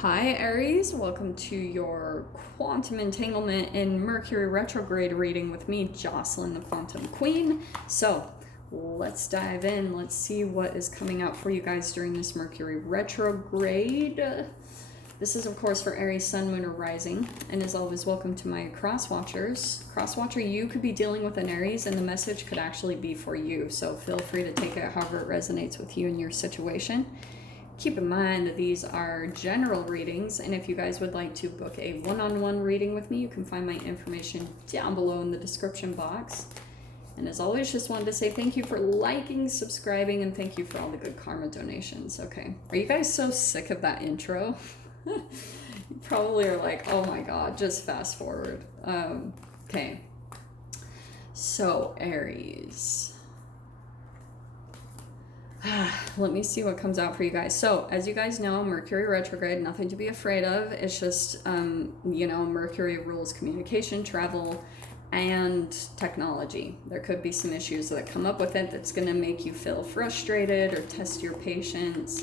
Hi Aries, welcome to your quantum entanglement in Mercury Retrograde reading with me, Jocelyn, the Quantum Queen. So let's dive in. Let's see what is coming out for you guys during this Mercury Retrograde. This is, of course, for Aries, Sun, Moon, or Rising. And as always, welcome to my cross watchers. Cross watcher, you could be dealing with an Aries, and the message could actually be for you. So feel free to take it however it resonates with you and your situation. Keep in mind that these are general readings, and if you guys would like to book a one-on-one reading with me, you can find my information down below in the description box. And as always, just wanted to say thank you for liking, subscribing, and thank you for all the good karma donations. Okay, are you guys so sick of that intro? You probably are like, oh my god, just fast forward. Okay, so Aries. Let me see what comes out for you guys. So, as you guys know, Mercury retrograde, nothing to be afraid of. It's just, Mercury rules communication, travel, and technology. There could be some issues that come up with it that's going to make you feel frustrated or test your patience.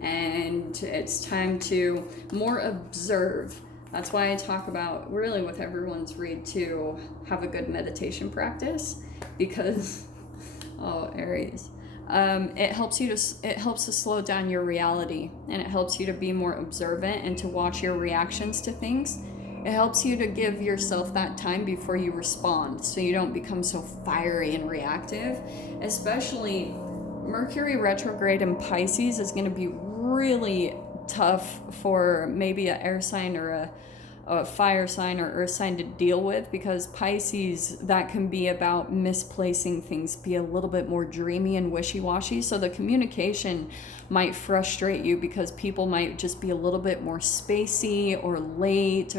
And it's time to more observe. That's why I talk about, really with everyone's read, to have a good meditation practice. Because, oh, Aries. It helps to slow down your reality, and it helps you to be more observant and to watch your reactions to things. It helps you to give yourself that time before you respond, so you don't become so fiery and reactive. Especially Mercury retrograde in Pisces is going to be really tough for maybe an air sign or a fire sign or earth sign to deal with, because Pisces, that can be about misplacing things, be a little bit more dreamy and wishy-washy. So the communication might frustrate you because people might just be a little bit more spacey or late,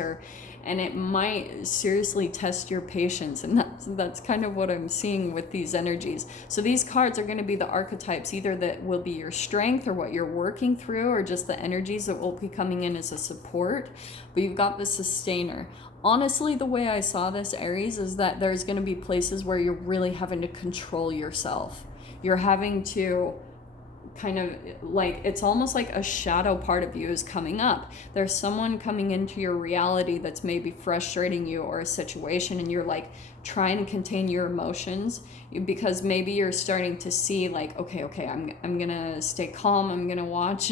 and it might seriously test your patience. And that's kind of what I'm seeing with these energies. So these cards are going to be the archetypes, either that will be your strength or what you're working through, or just the energies that will be coming in as a support. But you've got the sustainer. Honestly, the way I saw this, Aries, is that there's going to be places where you're really having to control yourself. You're having to kind of, like, it's almost like a shadow part of you is coming up. There's someone coming into your reality that's maybe frustrating you, or a situation, and you're like trying to contain your emotions because maybe you're starting to see like, okay, I'm gonna stay calm, I'm gonna watch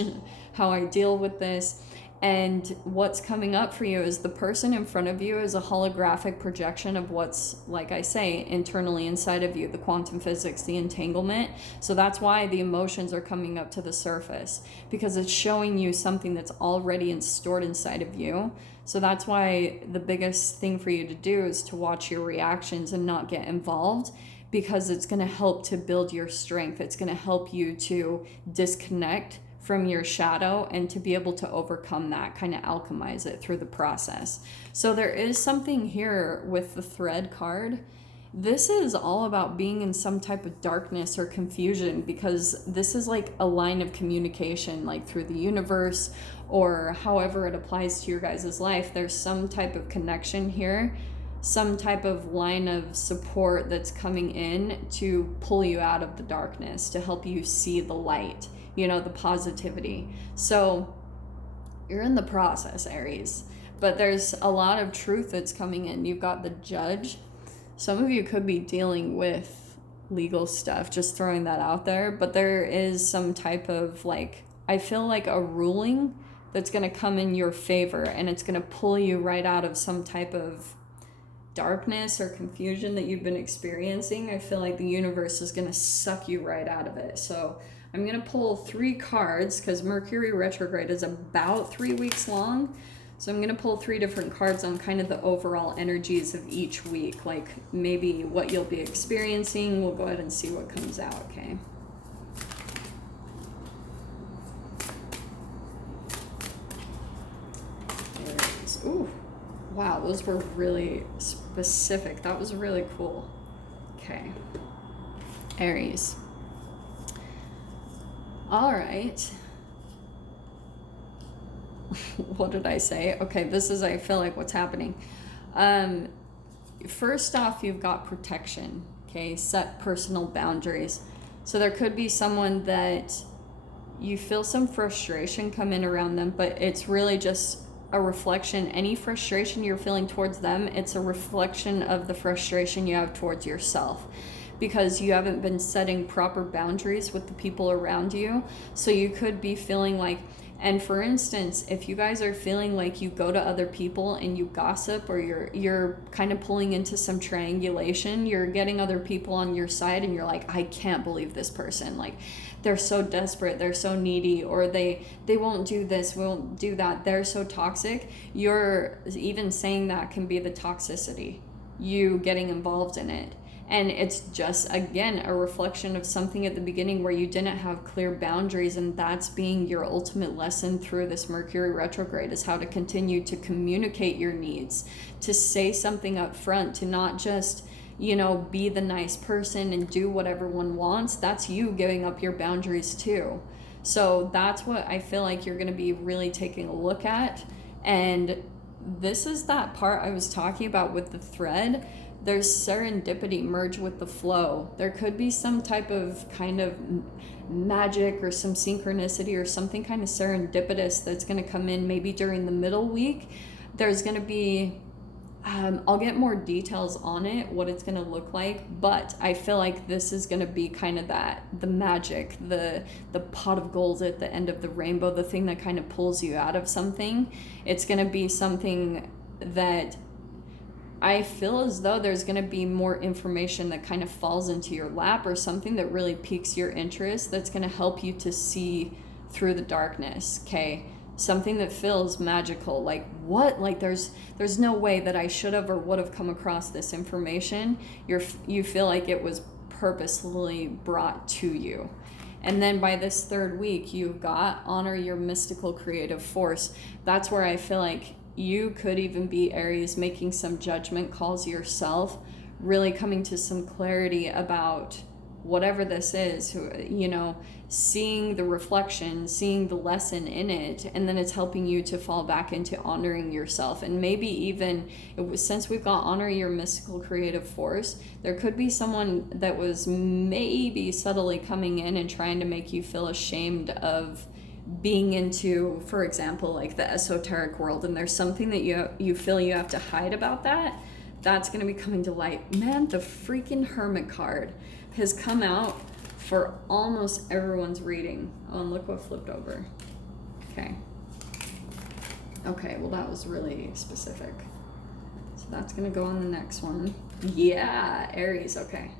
how I deal with this. And what's coming up for you is the person in front of you is a holographic projection of what's, like I say, internally inside of you, the quantum physics, the entanglement. So that's why the emotions are coming up to the surface, because it's showing you something that's already stored inside of you. So that's why the biggest thing for you to do is to watch your reactions and not get involved, because it's going to help to build your strength. It's going to help you to disconnect from your shadow and to be able to overcome that, kind of alchemize it through the process. So there is something here with the thread card. This is all about being in some type of darkness or confusion, because this is like a line of communication, like through the universe, or however it applies to your guys' life. There's some type of connection here, some type of line of support that's coming in to pull you out of the darkness, to help you see the light, the positivity. So you're in the process, Aries, but there's a lot of truth that's coming in. You've got the Judge. Some of you could be dealing with legal stuff, just throwing that out there, but there is some type of, like, I feel like a ruling that's going to come in your favor, and it's going to pull you right out of some type of darkness or confusion that you've been experiencing. I feel like the universe is going to suck you right out of it. So I'm going to pull 3 cards, because Mercury retrograde is about 3 weeks long. So I'm going to pull 3 different cards on kind of the overall energies of each week, like maybe what you'll be experiencing. We'll go ahead and see what comes out, okay? There it is. Ooh, wow, those were really specific. That was really cool. Okay, Aries. All right. What did I say? Okay, this is, I feel like, what's happening. First off, you've got protection. Okay, set personal boundaries. So there could be someone that you feel some frustration come in around them, but it's really just a reflection. Any frustration you're feeling towards them, it's a reflection of the frustration you have towards yourself, because you haven't been setting proper boundaries with the people around you. So you could be feeling like, and for instance, if you guys are feeling like you go to other people and you gossip, or you're kind of pulling into some triangulation, you're getting other people on your side and you're like, I can't believe this person, like they're so desperate, they're so needy, or they won't do this, won't do that, they're so toxic. You're even saying that can be the toxicity, you getting involved in it. And it's just, again, a reflection of something at the beginning where you didn't have clear boundaries, and that's being your ultimate lesson through this Mercury retrograde, is how to continue to communicate your needs, to say something up front, to not just, be the nice person and do what everyone wants. That's you giving up your boundaries too. So that's what I feel like you're going to be really taking a look at. And this is that part I was talking about with the thread. There's serendipity merge with the flow. There could be some type of kind of magic or some synchronicity or something kind of serendipitous that's going to come in maybe during the middle week. There's going to be, I'll get more details on it, what it's going to look like, but I feel like this is going to be kind of the magic, the pot of gold at the end of the rainbow, the thing that kind of pulls you out of something. It's going to be something that I feel as though there's going to be more information that kind of falls into your lap, or something that really piques your interest, that's going to help you to see through the darkness, okay? Something that feels magical, like what? Like there's no way that I should have or would have come across this information. You feel like it was purposely brought to you. And then by this third week, you've got honor your mystical creative force. That's where I feel like you could even be, Aries, making some judgment calls yourself, really coming to some clarity about whatever this is, seeing the reflection, seeing the lesson in it, and then it's helping you to fall back into honoring yourself. And maybe even, since we've got honor your mystical creative force, there could be someone that was maybe subtly coming in and trying to make you feel ashamed of being into, for example, like the esoteric world, and there's something that you feel you have to hide about that's going to be coming to light. Man, the freaking Hermit card has come out for almost everyone's reading. Oh, and look what flipped over. Okay, well, that was really specific, so that's going to go on the next one. Yeah, Aries. Okay,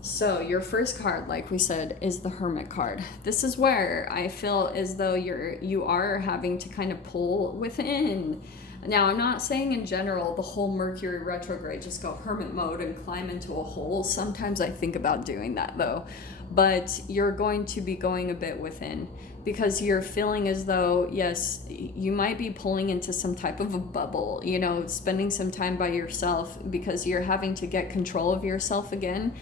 so your first card, like we said, is the Hermit card. This is where I feel as though you are having to kind of pull within. Now, I'm not saying in general the whole Mercury retrograde, just go hermit mode and climb into a hole. Sometimes I think about doing that though. But you're going to be going a bit within, because you're feeling as though, yes, you might be pulling into some type of a bubble, spending some time by yourself, because you're having to get control of yourself again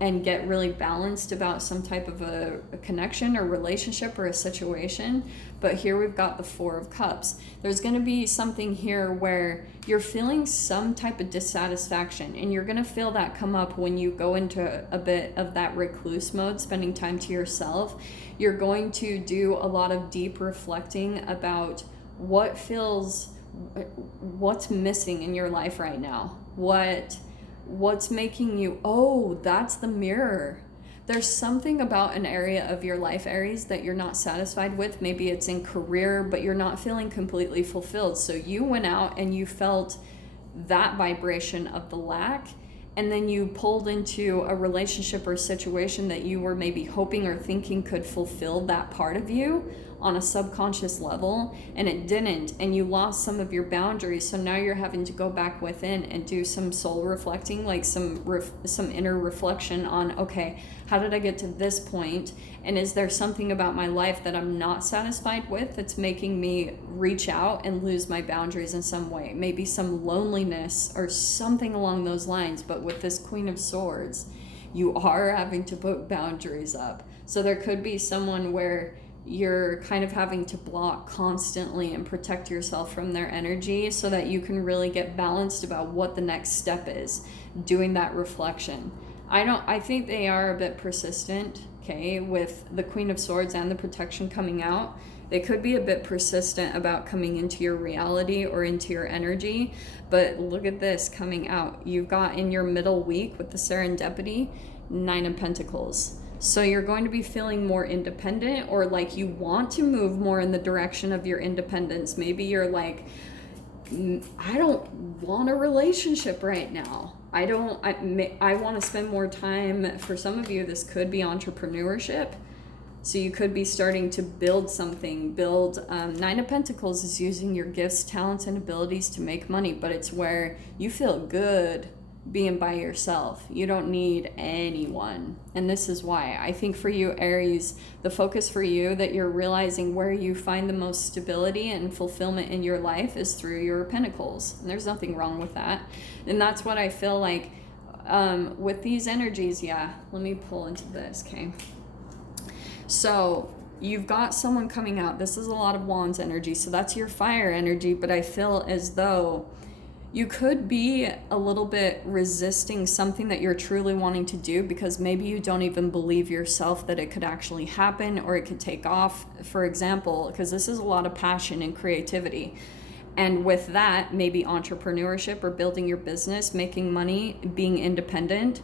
and get really balanced about some type of a connection or relationship or a situation. But here we've got the Four of Cups. There's going to be something here where you're feeling some type of dissatisfaction, and you're going to feel that come up when you go into a bit of that recluse mode, spending time to yourself. You're going to do a lot of deep reflecting about what's missing in your life right now. What's making you, oh, that's the mirror. There's something about an area of your life, Aries, that you're not satisfied with. Maybe it's in career, but you're not feeling completely fulfilled. So you went out and you felt that vibration of the lack, and then you pulled into a relationship or situation that you were maybe hoping or thinking could fulfill that part of you on a subconscious level, and it didn't, and you lost some of your boundaries. So now you're having to go back within and do some soul reflecting, like some inner reflection on, okay, how did I get to this point, and is there something about my life that I'm not satisfied with that's making me reach out and lose my boundaries in some way? Maybe some loneliness or something along those lines. But with this Queen of Swords, you are having to put boundaries up. So there could be someone where you're kind of having to block constantly and protect yourself from their energy, so that you can really get balanced about what the next step is, doing that reflection. I think they are a bit persistent, okay, with the Queen of Swords and the protection coming out. They could be a bit persistent about coming into your reality or into your energy, but look at this coming out. You've got in your middle week with the serendipity, 9 of Pentacles. So you're going to be feeling more independent, or like you want to move more in the direction of your independence. Maybe you're like, I don't want a relationship right now. I want to spend more time. For some of you, this could be entrepreneurship. So you could be starting to build something. 9 of Pentacles is using your gifts, talents, and abilities to make money, but it's where you feel good being by yourself. You don't need anyone. And this is why. I think for you, Aries, the focus for you that you're realizing where you find the most stability and fulfillment in your life is through your Pentacles. And there's nothing wrong with that. And that's what I feel like with these energies. Yeah, let me pull into this, okay? So you've got someone coming out. This is a lot of Wands energy. So that's your fire energy. But I feel as though you could be a little bit resisting something that you're truly wanting to do because maybe you don't even believe yourself that it could actually happen or it could take off, for example, because this is a lot of passion and creativity. And with that, maybe entrepreneurship or building your business, making money, being independent.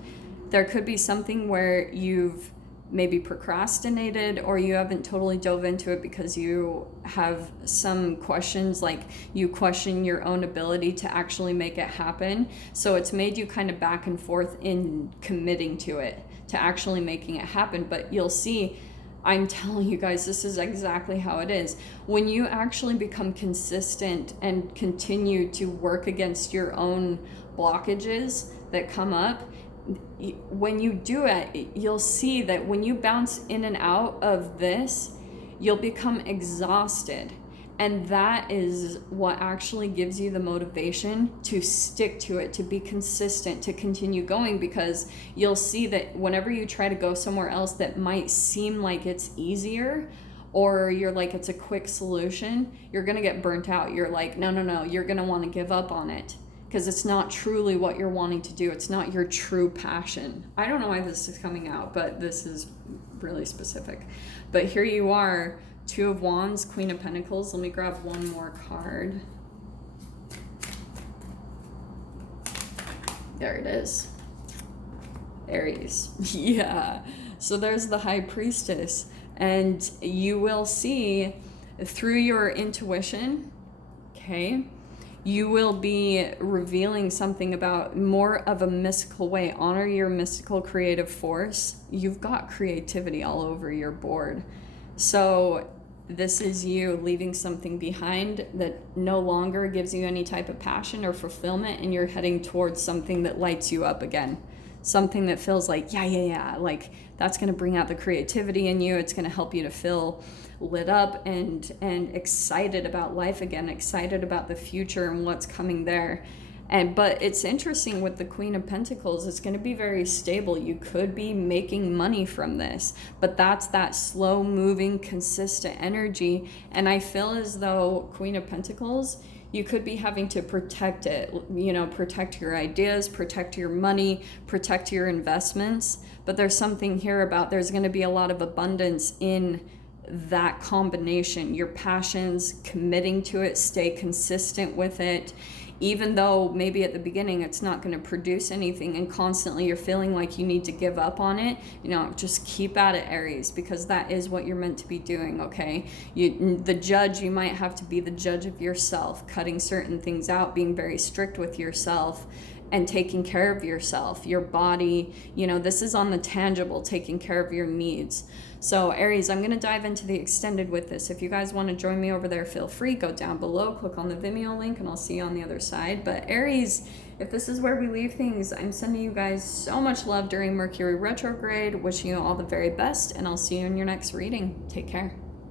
There could be something where you've maybe procrastinated or you haven't totally dove into it because you have some questions, like you question your own ability to actually make it happen. So it's made you kind of back and forth in committing to it, to actually making it happen. But you'll see, I'm telling you guys, this is exactly how it is. When you actually become consistent and continue to work against your own blockages that come up, when you do it, you'll see that when you bounce in and out of this, you'll become exhausted. And that is what actually gives you the motivation to stick to it, to be consistent, to continue going, because you'll see that whenever you try to go somewhere else that might seem like it's easier, or you're like it's a quick solution, you're going to get burnt out. You're like, no, you're going to want to give up on it. Because it's not truly what you're wanting to do. It's not your true passion. I don't know why this is coming out, but this is really specific. But here you are, 2 of Wands, Queen of Pentacles. Let me grab one more card. There it is. Aries. Yeah. So there's the High Priestess. And you will see through your intuition, okay, you will be revealing something about more of a mystical way. Honor your mystical creative force. You've got creativity all over your board. So this is you leaving something behind that no longer gives you any type of passion or fulfillment, and you're heading towards something that lights you up again. Something that feels like, yeah, like that's going to bring out the creativity in you. It's going to help you to feel lit up and excited about life again, excited about the future and what's coming there. But it's interesting with the Queen of Pentacles, it's going to be very stable. You could be making money from this, but that's that slow moving, consistent energy. And I feel as though Queen of Pentacles, you could be having to protect it, protect your ideas, protect your money, protect your investments. But there's something here about there's going to be a lot of abundance in that combination. Your passions, committing to it, stay consistent with it. Even though maybe at the beginning it's not going to produce anything and constantly you're feeling like you need to give up on it, just keep at it, Aries, because that is what you're meant to be doing, okay? The judge, you might have to be the judge of yourself, cutting certain things out, being very strict with yourself and taking care of yourself, your body. This is on the tangible, taking care of your needs. So Aries, I'm going to dive into the extended with this. If you guys want to join me over there, feel free. Go down below, click on the Vimeo link, and I'll see you on the other side. But Aries, if this is where we leave things, I'm sending you guys so much love during Mercury Retrograde. Wishing you all the very best, and I'll see you in your next reading. Take care.